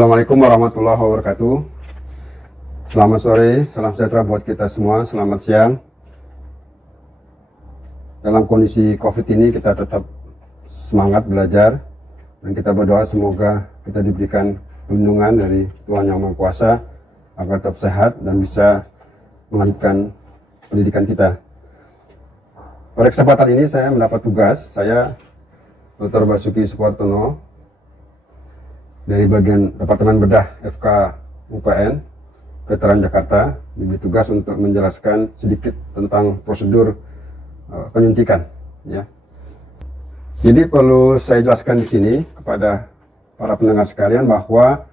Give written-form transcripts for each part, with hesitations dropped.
Assalamualaikum warahmatullahi wabarakatuh. Selamat sore, salam sejahtera buat kita semua. Selamat siang. Dalam kondisi COVID ini kita tetap semangat belajar dan kita berdoa semoga kita diberikan perlindungan dari Tuhan Yang Maha Kuasa agar tetap sehat dan bisa melanjutkan pendidikan kita. Pada kesempatan ini saya mendapat tugas, saya Dr. Basuki Supartono dari bagian Departemen Bedah FK UPN Veteran Jakarta, diberi tugas untuk menjelaskan sedikit tentang prosedur penyuntikan. Ya. Jadi perlu saya jelaskan di sini kepada para pendengar sekalian bahwa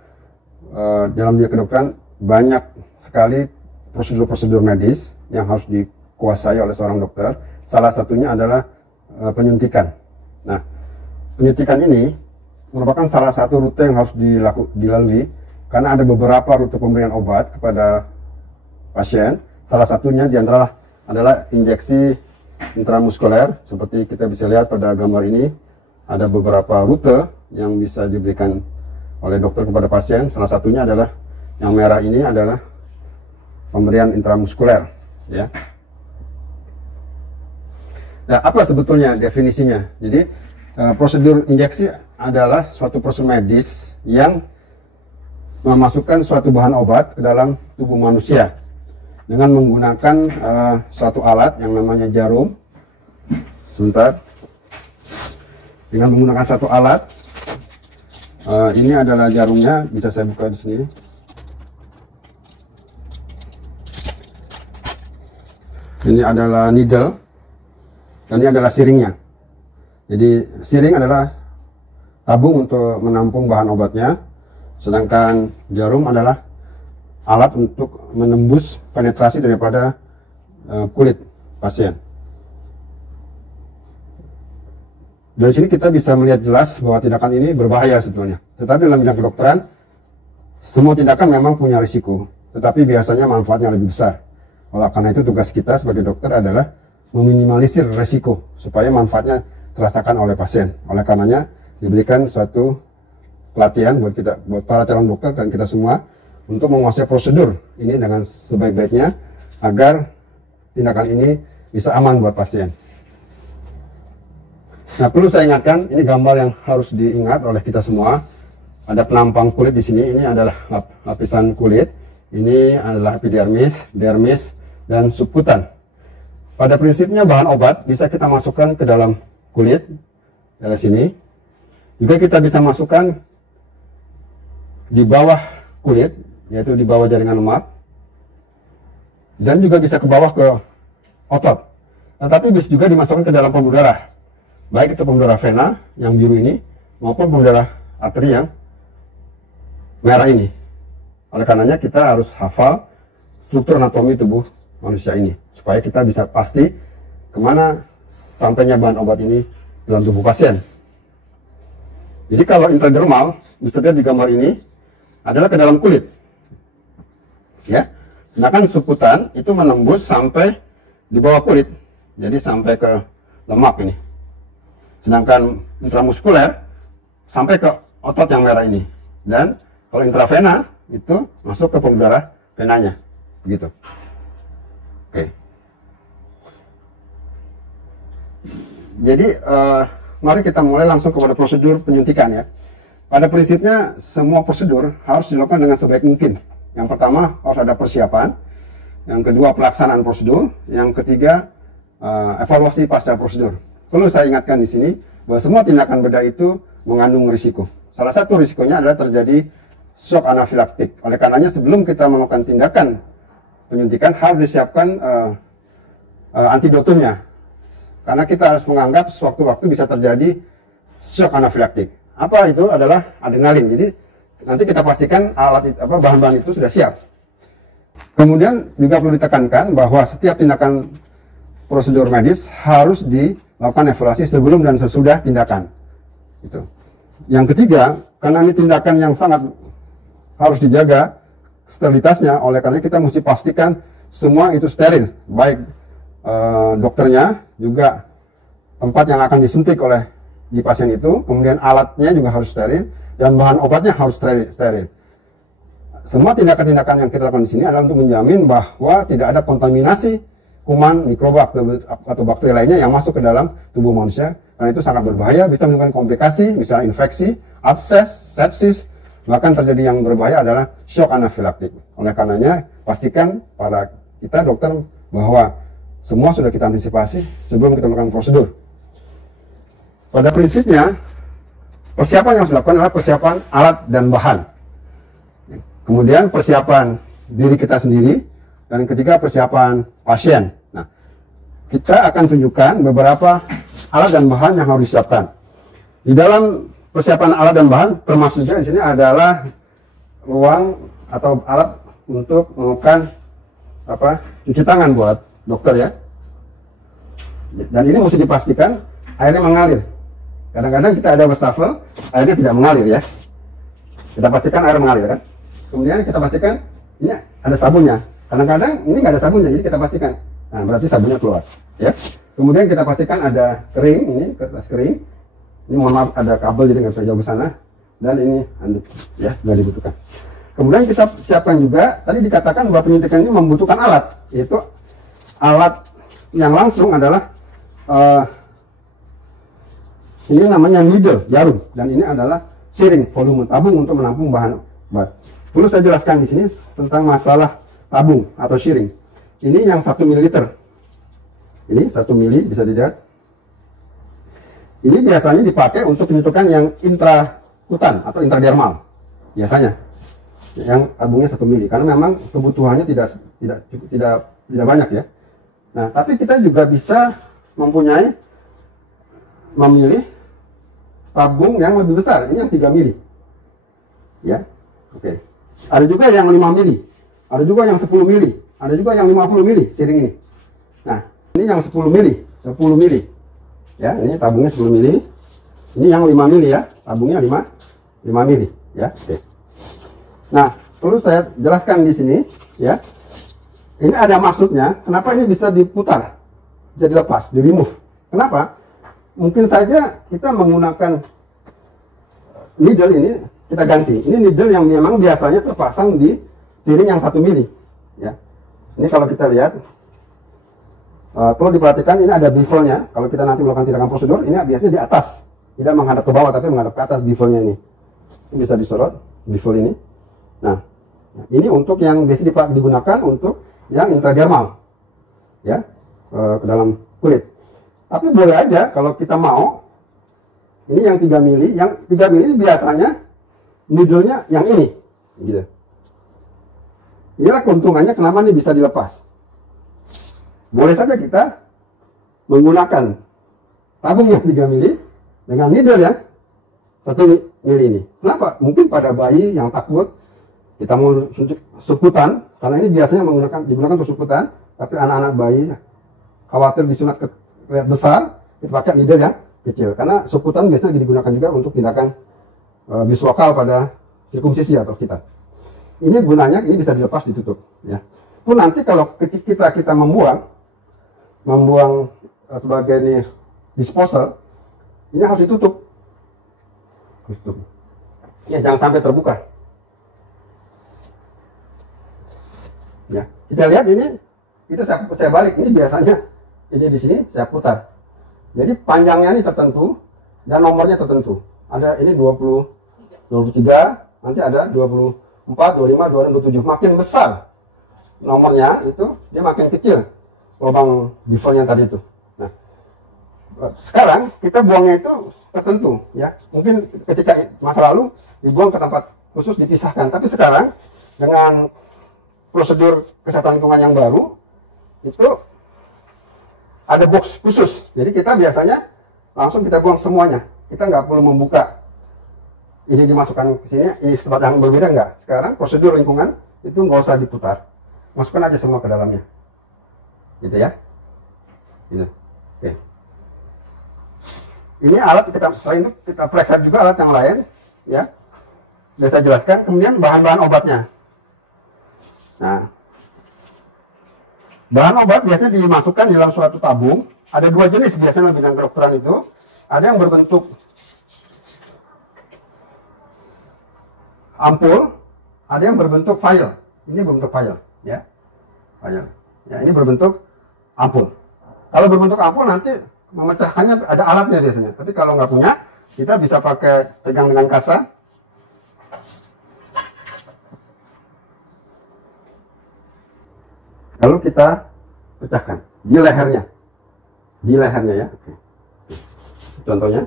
dalam dunia kedokteran banyak sekali prosedur-prosedur medis yang harus dikuasai oleh seorang dokter. Salah satunya adalah penyuntikan. Nah, penyuntikan ini merupakan salah satu rute yang harus dilalui karena ada beberapa rute pemberian obat kepada pasien. Salah satunya diantara adalah injeksi intramuskuler. Seperti kita bisa lihat pada gambar ini, ada beberapa rute yang bisa diberikan oleh dokter kepada pasien. Salah satunya adalah yang merah ini adalah pemberian intramuskuler. Ya. Nah, apa sebetulnya definisinya? Jadi prosedur injeksi adalah suatu prosedur medis yang memasukkan suatu bahan obat ke dalam tubuh manusia dengan menggunakan suatu alat yang namanya jarum. Sebentar. Dengan menggunakan satu alat, ini adalah jarumnya, bisa saya buka di sini. Ini adalah needle dan ini adalah siringnya. Jadi siring adalah tabung untuk menampung bahan obatnya, sedangkan jarum adalah alat untuk menembus penetrasi daripada kulit pasien. Dari sini kita bisa melihat jelas bahwa tindakan ini berbahaya sebetulnya. Tetapi dalam bidang kedokteran, semua tindakan memang punya risiko, tetapi biasanya manfaatnya lebih besar. Oleh karena itu tugas kita sebagai dokter adalah meminimalisir risiko supaya manfaatnya dirasakan oleh pasien. Oleh karenanya diberikan suatu pelatihan buat kita, buat para calon dokter dan kita semua untuk menguasai prosedur ini dengan sebaik-baiknya agar tindakan ini bisa aman buat pasien. Nah, perlu saya ingatkan, ini gambar yang harus diingat oleh kita semua. Ada penampang kulit di sini. Ini adalah lapisan kulit. Ini adalah epidermis, dermis, dan subkutan. Pada prinsipnya bahan obat bisa kita masukkan ke dalam kulit dari sini. Juga kita bisa masukkan di bawah kulit, yaitu di bawah jaringan lemak, dan juga bisa ke bawah ke otot. Tetapi bisa juga dimasukkan ke dalam pembuluh darah, baik itu pembuluh darah vena yang biru ini maupun pembuluh darah arteri yang merah ini. Oleh karenanya kita harus hafal struktur anatomi tubuh manusia ini supaya kita bisa pasti kemana sampainya bahan obat ini dalam tubuh pasien. Jadi kalau intradermal, bisa dilihat di gambar ini, adalah ke dalam kulit. Ya. Sedangkan subkutan itu menembus sampai di bawah kulit. Jadi sampai ke lemak ini. Sedangkan intramuskuler sampai ke otot yang merah ini. Dan kalau intravena itu masuk ke pembuluh darah venanya. Begitu. Oke. Jadi mari kita mulai langsung kepada prosedur penyuntikan ya. Pada prinsipnya semua prosedur harus dilakukan dengan sebaik mungkin. Yang pertama harus ada persiapan, yang kedua pelaksanaan prosedur, yang ketiga evaluasi pasca prosedur. Perlu saya ingatkan di sini bahwa semua tindakan bedah itu mengandung risiko. Salah satu risikonya adalah terjadi shock anafilaktik. Oleh karenanya sebelum kita melakukan tindakan penyuntikan harus disiapkan antidotumnya. Karena kita harus menganggap sewaktu-waktu bisa terjadi shock anafilaktik. Apa itu? Adalah adrenalin. Jadi nanti kita pastikan bahan-bahan itu sudah siap. Kemudian juga perlu ditekankan bahwa setiap tindakan prosedur medis harus dilakukan evaluasi sebelum dan sesudah tindakan. Itu. Yang ketiga, karena ini tindakan yang sangat harus dijaga sterilitasnya, oleh karena kita mesti pastikan semua itu steril, baik dokternya, juga tempat yang akan disuntik oleh di pasien itu, kemudian alatnya juga harus steril, dan bahan obatnya harus steril. semua tindakan-tindakan yang kita lakukan di sini adalah untuk menjamin bahwa tidak ada kontaminasi kuman, mikroba atau bakteri lainnya yang masuk ke dalam tubuh manusia. Karena itu sangat berbahaya, bisa menimbulkan komplikasi, misalnya infeksi, abses, sepsis, bahkan terjadi yang berbahaya adalah shock anafilaktik. Oleh karenanya, pastikan para kita dokter bahwa semua sudah kita antisipasi sebelum kita melakukan prosedur. Pada prinsipnya, persiapan yang harus dilakukan adalah persiapan alat dan bahan. Kemudian persiapan diri kita sendiri, dan ketiga persiapan pasien. Nah, kita akan tunjukkan beberapa alat dan bahan yang harus disiapkan. Di dalam persiapan alat dan bahan, termasuk juga di sini adalah ruang atau alat untuk melakukan cuci tangan buat dokter ya. Dan ini mesti dipastikan airnya mengalir. Kadang-kadang kita ada wastafel, airnya tidak mengalir ya. Kita pastikan air mengalir kan. Kemudian kita pastikan ini ada sabunnya. Kadang-kadang ini nggak ada sabunnya, jadi kita pastikan. Nah, berarti sabunnya keluar. Ya. Kemudian kita pastikan ada kering, ini kertas kering. Ini mohon maaf ada kabel jadi nggak bisa jauh ke sana. Dan ini handuk, ya nggak dibutuhkan. Kemudian kita siapkan juga, tadi dikatakan bahwa penyuntikan ini membutuhkan alat, yaitu alat yang langsung adalah ini namanya needle, jarum, dan ini adalah syring, volume tabung untuk menampung bahan obat. Perlu saya jelaskan di sini tentang masalah tabung atau syring. Ini yang 1 ml. Ini 1 ml bisa dilihat. Ini biasanya dipakai untuk penyuntikan yang intrakutan atau intradermal. Biasanya yang tabungnya 1 ml karena memang kebutuhannya tidak banyak ya. Nah, tapi kita juga bisa memilih tabung yang lebih besar. Ini yang 3 ml. Ya. Oke. Ada juga yang 5 mili, ada juga yang 10 mili, ada juga yang 50 mili syring ini. Nah, ini yang 10 mili, 10 mili. Ya, ini tabungnya 10 mili. Ini yang 5 mili ya, tabungnya 5 mili ya. Oke. Nah, perlu saya jelaskan di sini ya. Ini ada maksudnya, kenapa ini bisa diputar, bisa dilepas, di remove. Kenapa? Mungkin saja kita menggunakan needle ini kita ganti. Ini needle yang memang biasanya terpasang di syring yang 1 mili. Ya. Ini kalau kita lihat, perlu diperhatikan ini ada bevelnya. Kalau kita nanti melakukan tindakan prosedur, ini biasanya di atas, tidak menghadap ke bawah, tapi menghadap ke atas bevelnya ini. Ini bisa disorot, bevel ini. Nah, ini untuk yang biasa digunakan untuk yang intradermal, ya, ke dalam kulit. Tapi boleh aja kalau kita mau, ini yang 3 mili, yang 3 mili ini biasanya needle-nya yang ini, gitu. Inilah keuntungannya kenapa ini bisa dilepas. Boleh saja kita menggunakan tabung yang 3 mili dengan needle yang 1 mili ini. Kenapa? Mungkin pada bayi yang takut, kita mau suntik sukutan, karena ini biasanya digunakan untuk sukutan, tapi anak-anak bayi khawatir disunat kelihatan besar, kita pakai needle yang kecil. Karena sukutan biasanya digunakan juga untuk tindakan bis lokal pada sirkumsisi atau kita. Ini gunanya, ini bisa dilepas, ditutup. Ya. Pun nanti kalau kita membuang sebagai ini disposal, ini harus ditutup. Ya, jangan sampai terbuka. Ya, kita lihat ini, saya balik. Ini biasanya ini di sini saya putar. Jadi panjangnya ini tertentu dan nomornya tertentu. Ada ini 23, nanti ada 24, 25, 26, 27. Makin besar nomornya itu, dia makin kecil lubang bevelnya tadi itu. Nah, sekarang kita buangnya itu tertentu, ya. Mungkin ketika masa lalu dibuang ke tempat khusus dipisahkan, tapi sekarang dengan prosedur kesehatan lingkungan yang baru itu ada box khusus. Jadi kita biasanya langsung kita buang semuanya. Kita nggak perlu membuka. Ini dimasukkan ke sini, ini tempat yang berbeda enggak. Sekarang prosedur lingkungan itu nggak usah diputar, masukkan aja semua ke dalamnya, gitu ya. Gitu. Oke. Ini alat selain itu kita periksa juga alat yang lain, ya. Sudah saya jelaskan. Kemudian bahan-bahan obatnya. Nah, bahan obat biasanya dimasukkan di dalam suatu tabung. Ada 2 jenis biasanya dalam bidang kedokteran itu. Ada yang berbentuk ampul, ada yang berbentuk file. Ini berbentuk file, ya. File. Ya, ini berbentuk ampul. Kalau berbentuk ampul nanti memecahkannya ada alatnya biasanya. Tapi kalau nggak punya, kita bisa pakai pegang dengan kasa. Lalu kita pecahkan di lehernya, ya. Oke. Contohnya.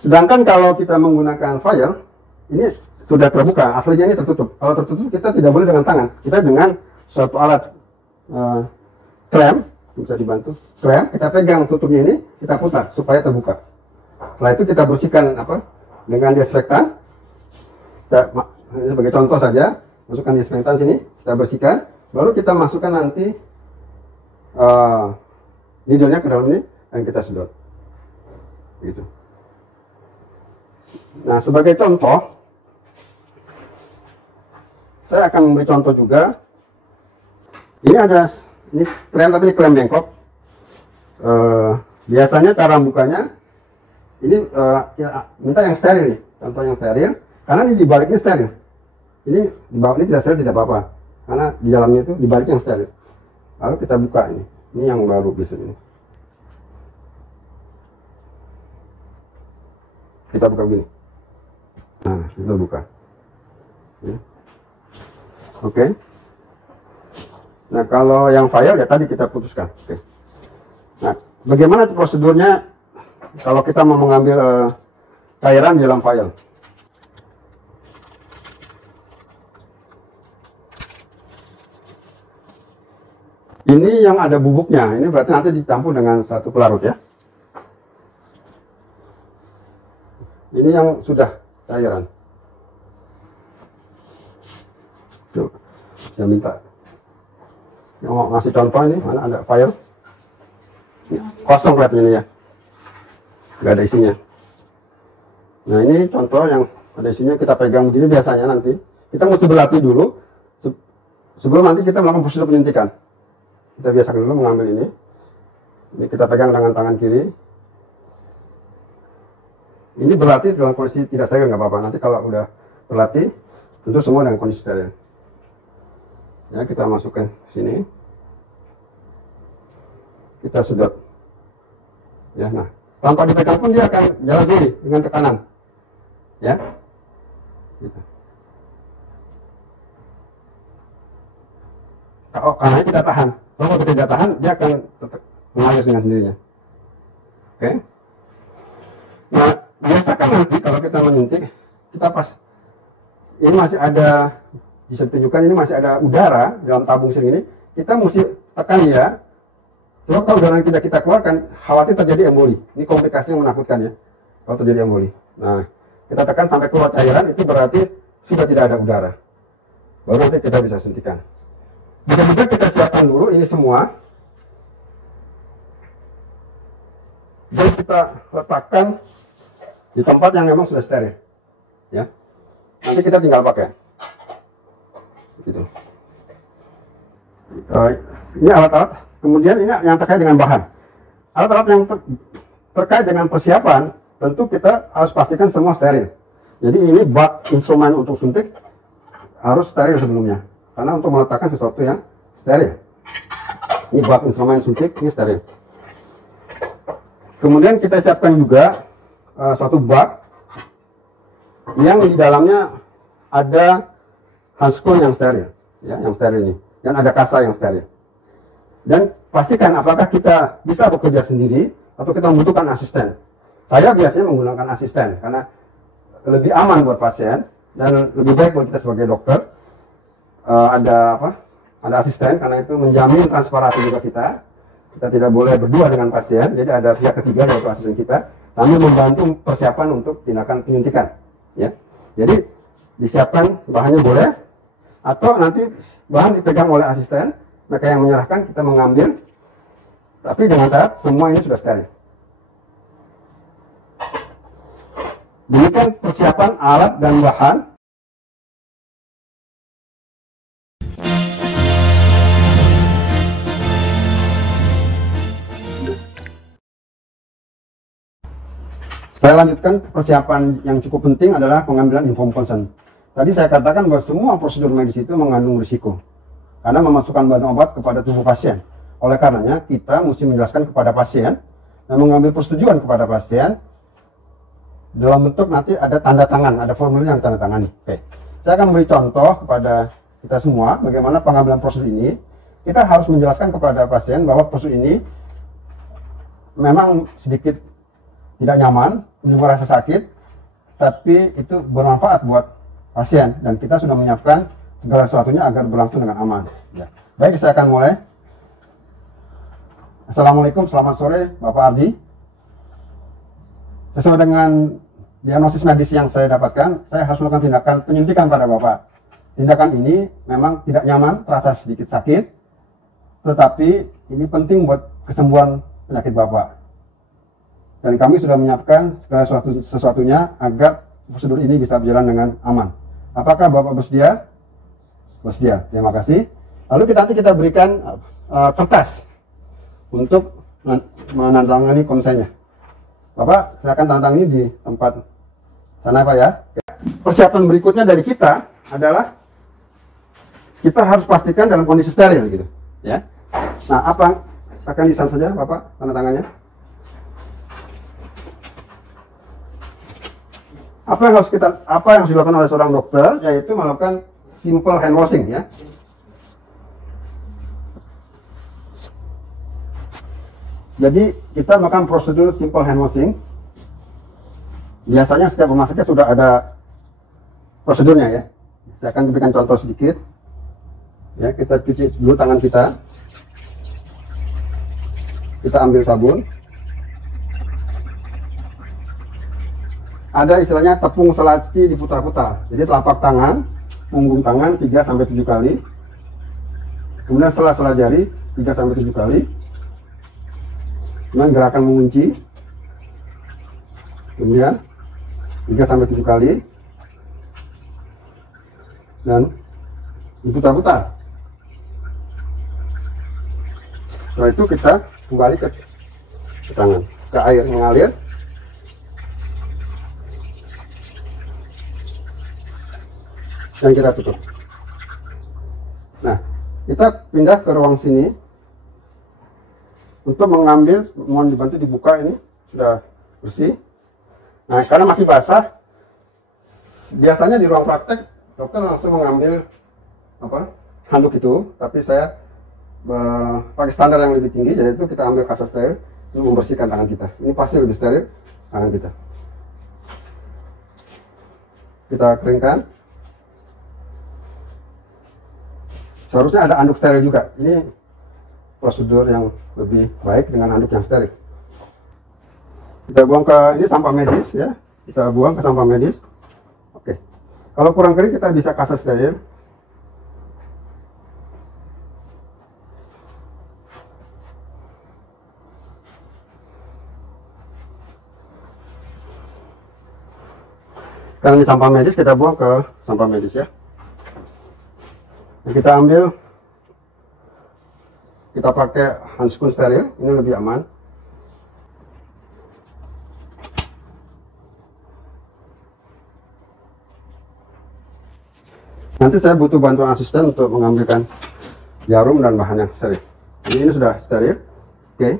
Sedangkan kalau kita menggunakan file, ini sudah terbuka, aslinya ini tertutup. Kalau tertutup kita tidak boleh dengan tangan, kita dengan suatu alat klem, bisa dibantu. Klem, kita pegang tutupnya ini, kita putar supaya terbuka. Setelah itu kita bersihkan dengan desinfektan. Ini sebagai contoh saja, masukkan desinfektan sini, kita bersihkan. Baru kita masukkan nanti needle-nya ke dalam ini dan kita sedot. Gitu. Nah, sebagai contoh, saya akan memberi contoh juga. Ini klem, tapi ini klem bengkok. Biasanya cara bukanya ini minta yang steril nih, contoh yang steril, karena ini di balik ini steril. Ini di bawah ini tidak steril, tidak apa-apa. Karena di dalamnya itu dibalik yang steril. Lalu kita buka ini yang baru biasanya ini. Kita buka begini. Nah, kita buka. Ya. Oke. Nah, kalau yang file ya tadi kita putuskan. Oke. Nah, bagaimana prosedurnya kalau kita mau mengambil cairan di dalam file? Ini yang ada bubuknya, ini berarti nanti dicampur dengan satu pelarut ya. Ini yang sudah cairan. Tuh, saya minta. Yang mau ngasih contoh ini, mana ada file? Kosong kelihatannya ini ya. Nggak ada isinya. Nah, ini contoh yang ada isinya, kita pegang begini biasanya nanti. Kita mesti berlatih dulu, sebelum nanti kita melakukan prosedur penyuntikan. Kita biasakan dulu mengambil ini. Ini kita pegang dengan tangan kiri. Ini berlatih dalam kondisi tidak steril nggak apa-apa. Nanti kalau udah berlatih, tentu semua dengan kondisi steril. Ya, kita masukkan sini. Kita sedot. Ya, nah, tanpa dipegang pun dia akan jalan sendiri dengan tekanan. Ya. Gitu. Oh, karena kita tahan. Kalau kita tidak tahan, dia akan mengalir dengan sendirinya. Oke. Nah, biasakan nanti kalau kita menyuntik, kita pas ini masih ada, bisa ditunjukkan ini masih ada udara dalam tabung sering ini, kita mesti tekan ya. Sebab kalau udara yang tidak kita keluarkan, khawatir terjadi emboli. Ini komplikasi yang menakutkan ya, kalau terjadi emboli. Nah, kita tekan sampai keluar cairan, itu berarti sudah tidak ada udara. Baru nanti kita bisa suntikan. Bisa juga kita siapkan dulu ini semua. Dan kita letakkan di tempat yang memang sudah steril. Ya. Nanti kita tinggal pakai. Gitu. Ini alat-alat. Kemudian ini yang terkait dengan bahan. Alat-alat yang terkait dengan persiapan, tentu kita harus pastikan semua steril. Jadi ini bak instrumen untuk suntik harus steril sebelumnya. Karena untuk meletakkan sesuatu yang steril. Ini bak instrumen suntik, ini steril. Kemudian kita siapkan juga suatu bak yang di dalamnya ada handskool yang steril, ya, yang steril ini, dan ada kasa yang steril. Dan pastikan apakah kita bisa bekerja sendiri atau kita membutuhkan asisten. Saya biasanya menggunakan asisten karena lebih aman buat pasien dan lebih baik buat kita sebagai dokter. Ada asisten, karena itu menjamin transparansi juga kita tidak boleh berdua dengan pasien, jadi ada pihak ketiga yaitu asisten kita sambil membantu persiapan untuk tindakan penyuntikan ya. Jadi disiapkan bahannya boleh, atau nanti bahan dipegang oleh asisten, mereka yang menyerahkan, kita mengambil, tapi dengan syarat semua ini sudah steril. Demikian persiapan alat dan bahan. Saya lanjutkan, persiapan yang cukup penting adalah pengambilan informed consent. Tadi saya katakan bahwa semua prosedur medis itu mengandung risiko karena memasukkan bahan obat kepada tubuh pasien. Oleh karenanya kita mesti menjelaskan kepada pasien dan mengambil persetujuan kepada pasien dalam bentuk nanti ada tanda tangan, ada formulir yang tanda tangani. Oke. Saya akan beri contoh kepada kita semua bagaimana pengambilan prosedur ini. Kita harus menjelaskan kepada pasien bahwa prosedur ini memang sedikit tidak nyaman, menimbulkan rasa sakit, tapi itu bermanfaat buat pasien dan kita sudah menyiapkan segala sesuatunya agar berlangsung dengan aman. Ya. Baik, saya akan mulai. Assalamualaikum, selamat sore Bapak Ardi. Sesuai dengan diagnosis medis yang saya dapatkan, saya harus melakukan tindakan penyuntikan pada Bapak. Tindakan ini memang tidak nyaman, terasa sedikit sakit, tetapi ini penting buat kesembuhan penyakit Bapak. Dan kami sudah menyiapkan segala sesuatunya agar prosedur ini bisa berjalan dengan aman. Apakah Bapak bersedia? Bersedia. Terima kasih. Lalu nanti kita berikan kertas untuk menandatangani konsennya. Bapak silakan tandatangani di tempat sana Pak ya. Persiapan berikutnya dari kita adalah kita harus pastikan dalam kondisi steril gitu, ya. Nah, apa? Silakan di sana saja Bapak tanda tangannya. Apa yang harus dilakukan oleh seorang dokter, yaitu melakukan simple hand washing ya. Jadi kita melakukan prosedur simple hand washing. Biasanya setiap rumah sakit sudah ada prosedurnya ya. Saya akan berikan contoh sedikit. Ya, kita cuci dulu tangan kita. Kita ambil sabun. Ada istilahnya tepung selaci diputar-putar. Jadi telapak tangan, punggung tangan 3-7 kali. Kemudian sela-sela jari 3-7 kali. Kemudian gerakan mengunci. Kemudian 3-7 kali. Dan diputar-putar. Setelah itu kita kembali ke tangan. Ke air mengalir. Dan kita tutup. Nah, kita pindah ke ruang sini untuk mengambil, mohon dibantu dibuka, ini sudah bersih. Nah, karena masih basah, biasanya di ruang praktek dokter langsung mengambil handuk itu, tapi saya pakai standar yang lebih tinggi, yaitu kita ambil kasa steril untuk membersihkan tangan kita. Ini pasti lebih steril tangan kita. Kita keringkan. Seharusnya ada handuk steril juga. Ini prosedur yang lebih baik dengan handuk yang steril. Kita buang ke ini sampah medis ya. Kita buang ke sampah medis. Oke. Kalau kurang kering kita bisa kasa steril. Karena ini sampah medis, kita buang ke sampah medis ya. Nah, kita ambil, kita pakai handskun steril, ini lebih aman. Nanti saya butuh bantuan asisten untuk mengambilkan jarum dan bahan yang steril. Jadi ini sudah steril. Oke,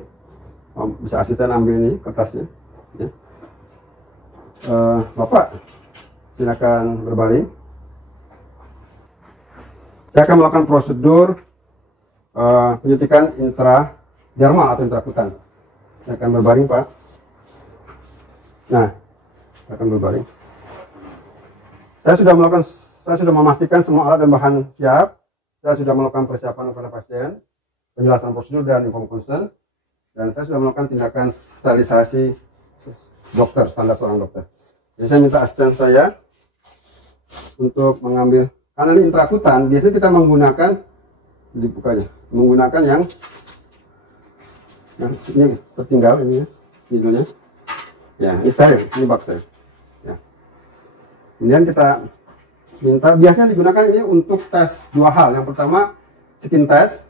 bisa asisten ambil ini kertasnya. Ya. Bapak, silakan berbaring. Saya akan melakukan prosedur penyuntikan intradermal atau intrakutan. Saya akan berbaring Pak. Nah, saya akan berbaring. Saya sudah memastikan semua alat dan bahan siap. Saya sudah melakukan persiapan kepada pasien, penjelasan prosedur dan inform consent, dan saya sudah melakukan tindakan sterilisasi dokter, standar seorang dokter. Jadi saya minta asisten saya untuk mengambil. Karena ini intrakutan, biasanya kita menggunakan, dibukanya, menggunakan yang ini tertinggal ini ya, judulnya. Ya, ini steril, ini box steril. Ya. Kemudian kita minta, biasanya digunakan ini untuk tes dua hal. Yang pertama, skin test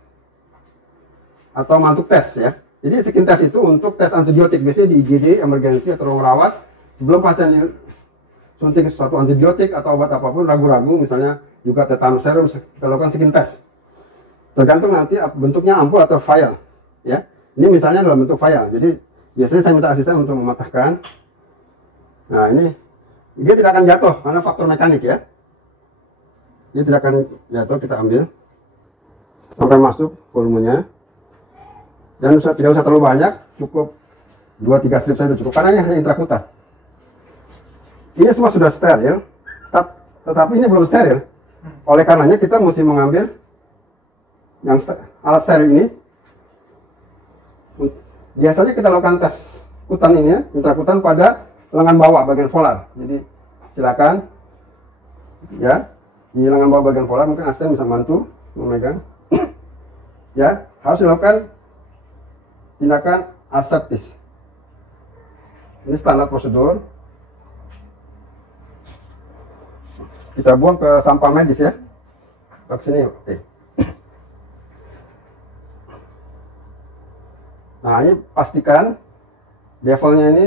atau mantuk test ya. Jadi skin test itu untuk tes antibiotik, biasanya di IGD, emergensi atau ruang rawat, sebelum pasien suntik suatu antibiotik atau obat apapun ragu-ragu, misalnya juga tetanus serum, kita lakukan skin test. Tergantung nanti bentuknya ampul atau vial, ya. Ini misalnya dalam bentuk vial, jadi biasanya saya minta asisten untuk mematahkan. Nah, ini dia tidak akan jatuh karena faktor mekanik, ya. Dia tidak akan jatuh, kita ambil sampai masuk volumenya. Dan tidak usah terlalu banyak, cukup 2-3 strip saja cukup, karena ini hanya intrakutan. Ini semua sudah steril, tetapi ini belum steril. Oleh karenanya kita mesti mengambil yang alat steril ini. Biasanya kita lakukan tes kutan ini, ya, intrakutan pada lengan bawah bagian volar. Jadi silakan, ya, di lengan bawah bagian volar, mungkin asisten bisa bantu memegang. Ya, harus dilakukan tindakan aseptis. Ini standar prosedur. Kita buang ke sampah medis, ya. Ke sini, oke. Nah, ini pastikan bevelnya ini.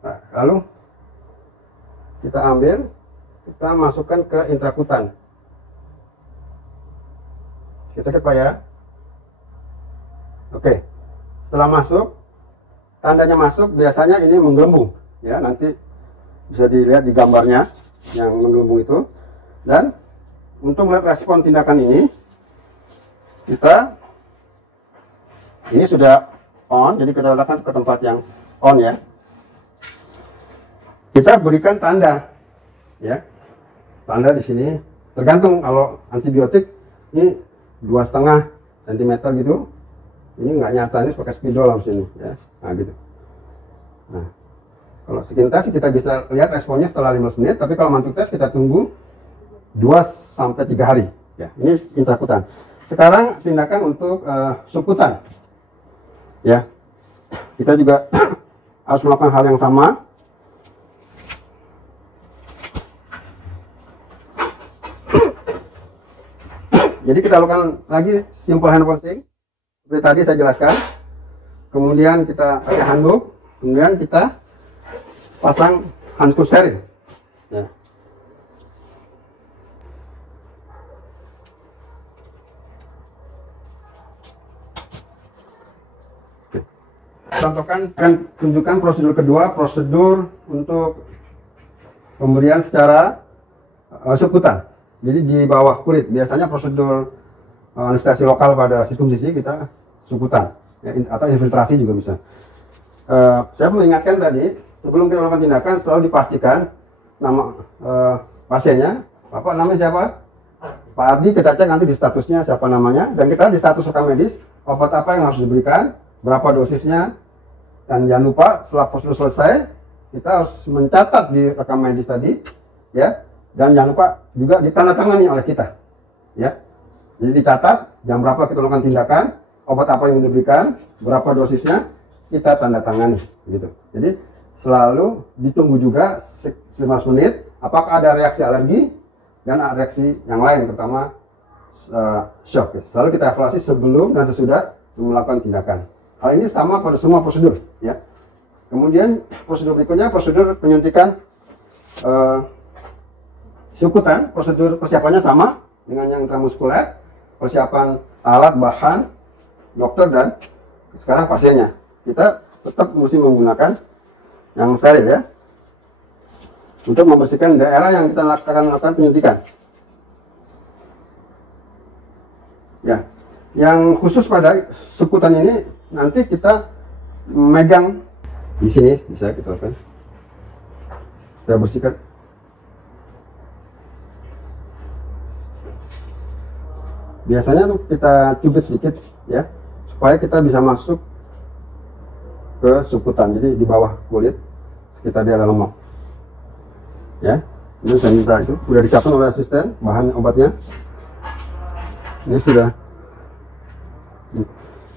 Nah, lalu kita ambil, kita masukkan ke intrakutan. Sakit Pak, ya. Oke. Setelah masuk, tandanya masuk biasanya ini menggelembung, ya. Nanti bisa dilihat di gambarnya yang menggelembung itu. Dan untuk melihat respon tindakan ini sudah on, jadi kita letakkan ke tempat yang on, ya. Kita berikan tanda, ya. Tanda di sini tergantung, kalau antibiotik ini 2,5 cm gitu. Ini nggak nyata, ini pakai spidol langsung sini, ya. Nah, gitu. Nah, kalau skin test kita bisa lihat responnya setelah 15 menit, tapi kalau mantuk test kita tunggu 2-3 hari, ya. Ini intrakutan. Sekarang tindakan untuk subkutan, ya. Kita juga harus melakukan hal yang sama. Jadi kita lakukan lagi simple hand washing seperti tadi saya jelaskan. Kemudian kita pakai handuk, kemudian kita pasang handuk steril, ya. Contohkan, akan tunjukkan prosedur kedua, prosedur untuk pemberian secara subkutan. Jadi di bawah kulit, biasanya prosedur anestesi lokal pada sirkumsisi kita subkutan, ya, atau infiltrasi juga bisa. Saya mengingatkan tadi, sebelum kita melakukan tindakan selalu dipastikan nama pasiennya, Bapak namanya siapa? Pak Ardi, kita cek nanti di statusnya siapa namanya, dan kita di status rekam medis, obat apa yang harus diberikan, berapa dosisnya, dan jangan lupa setelah prosedur selesai, kita harus mencatat di rekam medis tadi, ya. Dan jangan lupa juga ditandatangani oleh kita, ya. Jadi dicatat jam berapa kita lakukan tindakan, obat apa yang diberikan, berapa dosisnya, kita tanda tangani, gitu. Jadi selalu ditunggu juga 15 menit, apakah ada reaksi alergi dan reaksi yang lain, terutama shock. Selalu kita evaluasi sebelum dan sesudah melakukan tindakan. Hal ini sama pada semua prosedur, ya. Kemudian prosedur berikutnya, prosedur penyuntikan subkutan. Prosedur persiapannya sama dengan yang intramuskuler, persiapan alat, bahan, dokter, dan sekarang pasiennya. Kita tetap mesti menggunakan yang steril, ya, untuk membersihkan daerah yang kita akan lakukan penyuntikan, ya. Yang khusus pada subkutan ini nanti kita megang di sini, bisa kita lakukan, kita bersihkan. Biasanya tuh kita cubit sedikit, ya, supaya kita bisa masuk ke subkutan. Jadi di bawah kulit sekitar daerah lemak, ya. Ini saya minta itu sudah disiapkan oleh asisten bahan obatnya. Ini sudah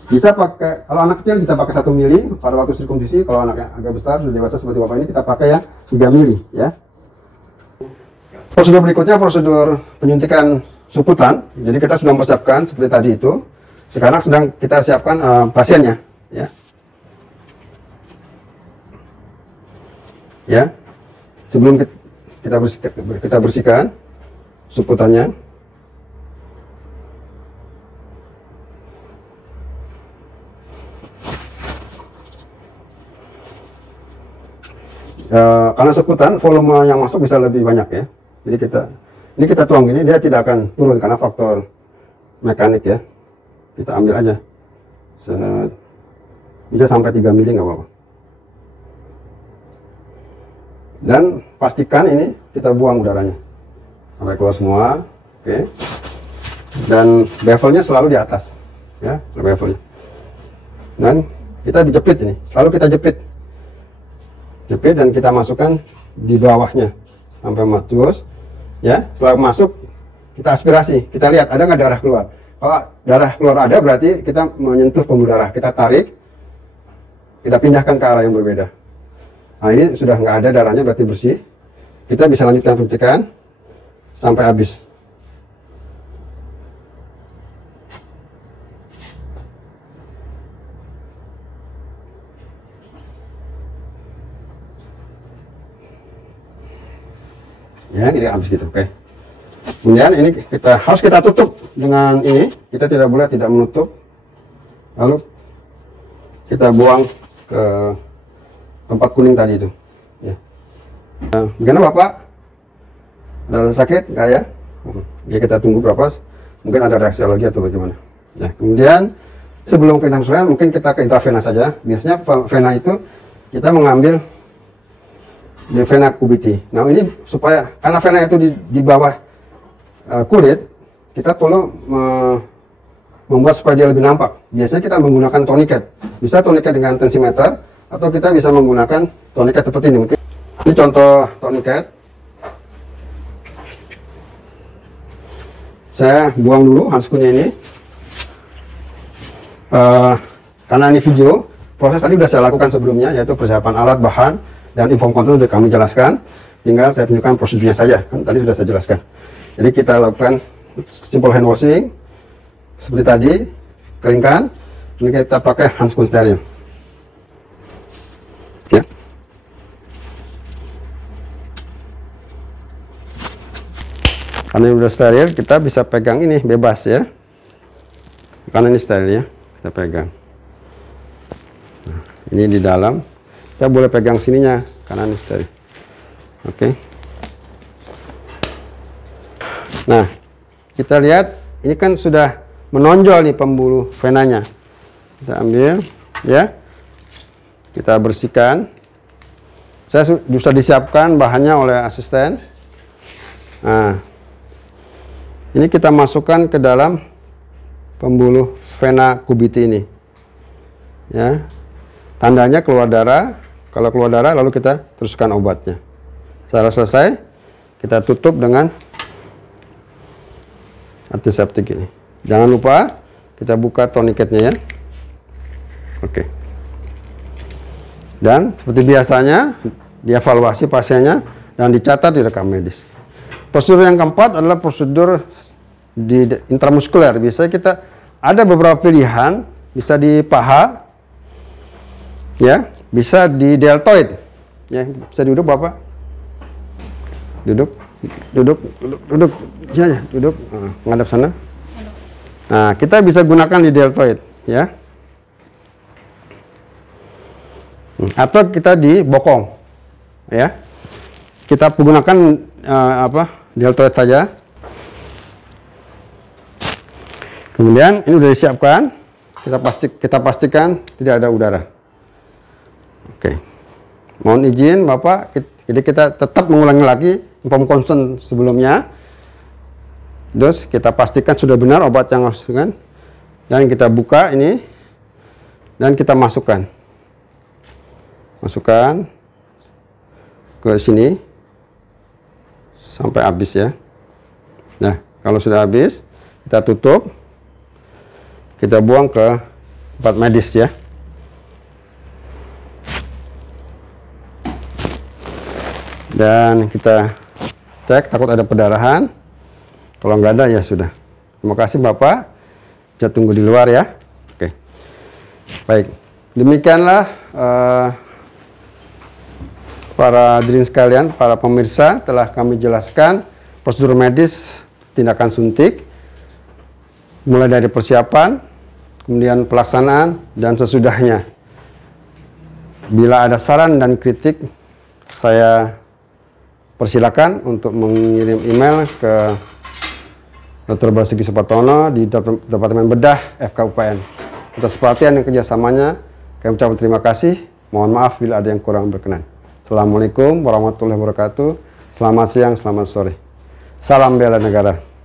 bisa pakai, kalau anak kecil kita pakai 1 mili pada waktu sirkumsisi. Kalau anaknya agak besar sudah dewasa seperti bapak ini, kita pakai yang 3 mili, ya. Prosedur berikutnya prosedur penyuntikan subkutan. Jadi kita sudah mempersiapkan seperti tadi itu. Sekarang sedang kita siapkan pasiennya, ya. Ya. Sebelum kita, kita bersihkan suputannya. Karena seputan volume yang masuk bisa lebih banyak ya, jadi kita tuang gini, dia tidak akan turun karena faktor mekanik ya. Kita ambil aja bisa sampai 3 mili nggak apa-apa, dan pastikan ini kita buang udaranya sampai keluar semua. Oke. Dan bevelnya selalu di atas ya, bevelnya, dan kita dijepit ini, selalu kita jepit dan kita masukkan di bawahnya sampai matus ya. Setelah masuk kita aspirasi, kita lihat ada nggak darah keluar. Kalau darah keluar ada, berarti kita menyentuh pembuluh darah, kita tarik, kita pindahkan ke arah yang berbeda. Nah, ini sudah nggak ada darahnya, berarti bersih. Kita bisa lanjutkan suntikan sampai habis. Ya, ini habis gitu. Oke. Kemudian ini harus kita tutup dengan ini. Kita tidak boleh tidak menutup. Lalu kita buang ke tempat kuning tadi itu. Ya. Nah, bagaimana Bapak? Ada rasa sakit nggak ya? Ya, kita tunggu berapa? Mungkin ada reaksi alergi atau bagaimana. Ya, kemudian sebelum ke intramuskuler mungkin kita ke intravena saja. Biasanya vena itu kita mengambil di vena cavity. Nah, ini supaya karena vena itu di bawah kulit, kita perlu membuat supaya dia lebih nampak. Biasanya kita menggunakan tourniquet. Bisa tourniquet dengan tensimeter, atau kita bisa menggunakan tourniquet seperti ini. Mungkin ini contoh tourniquet. Saya buang dulu handsconya ini. Karena ini video, proses tadi sudah saya lakukan sebelumnya, yaitu persiapan alat, bahan, dan inform control sudah kami jelaskan. Tinggal saya tunjukkan prosedurnya saja, kan tadi sudah saya jelaskan. Jadi kita lakukan simple hand washing seperti tadi, keringkan. Ini kita pakai handscoon steril. Ya. Karena ini sudah steril, kita bisa pegang ini bebas ya. Karena ini steril ya, kita pegang. Nah, ini di dalam. Kita boleh pegang sininya karena ini steril. Oke. Nah, kita lihat ini kan sudah menonjol nih pembuluh venanya. Kita ambil ya. Kita bersihkan. Saya sudah disiapkan bahannya oleh asisten. Nah, ini kita masukkan ke dalam pembuluh vena cavity ini. Ya. Tandanya keluar darah. Kalau keluar darah lalu kita teruskan obatnya. Setelah selesai, kita tutup dengan antiseptik ini. Jangan lupa kita buka tourniquetnya ya. Oke. Dan seperti biasanya dievaluasi pasiennya dan dicatat di rekam medis. Prosedur yang keempat adalah prosedur di intramuskuler. Biasanya kita ada beberapa pilihan, bisa di paha, ya, bisa di deltoid. Ya, bisa duduk Bapak. Duduk. Sini aja, duduk, ngadap sana. Nah, kita bisa gunakan di deltoid, ya. Atau kita di bokong, ya. Kita menggunakan deltoid saja. Kemudian ini sudah disiapkan, kita pastikan tidak ada udara. Oke. Mohon izin Bapak, jadi kita tetap mengulangi lagi inform consent sebelumnya. Terus kita pastikan sudah benar obat yang masukkan, dan kita buka ini dan kita masukkan ke sini sampai habis ya. Nah, kalau sudah habis kita tutup, kita buang ke tempat medis ya. Dan kita cek, takut ada pendarahan. Kalau nggak ada ya sudah. Terima kasih Bapak. Kita tunggu di luar ya. Oke. Baik. Demikianlah para hadirin sekalian, para pemirsa, telah kami jelaskan prosedur medis tindakan suntik, mulai dari persiapan, kemudian pelaksanaan, dan sesudahnya. Bila ada saran dan kritik, saya persilakan untuk mengirim email ke Dr. Basuki Supartono di Departemen Bedah FKUPN. Atas perhatian dan kerjasamanya, kami ucapkan terima kasih. Mohon maaf bila ada yang kurang berkenan. Assalamualaikum warahmatullahi wabarakatuh. Selamat siang, selamat sore. Salam bela negara.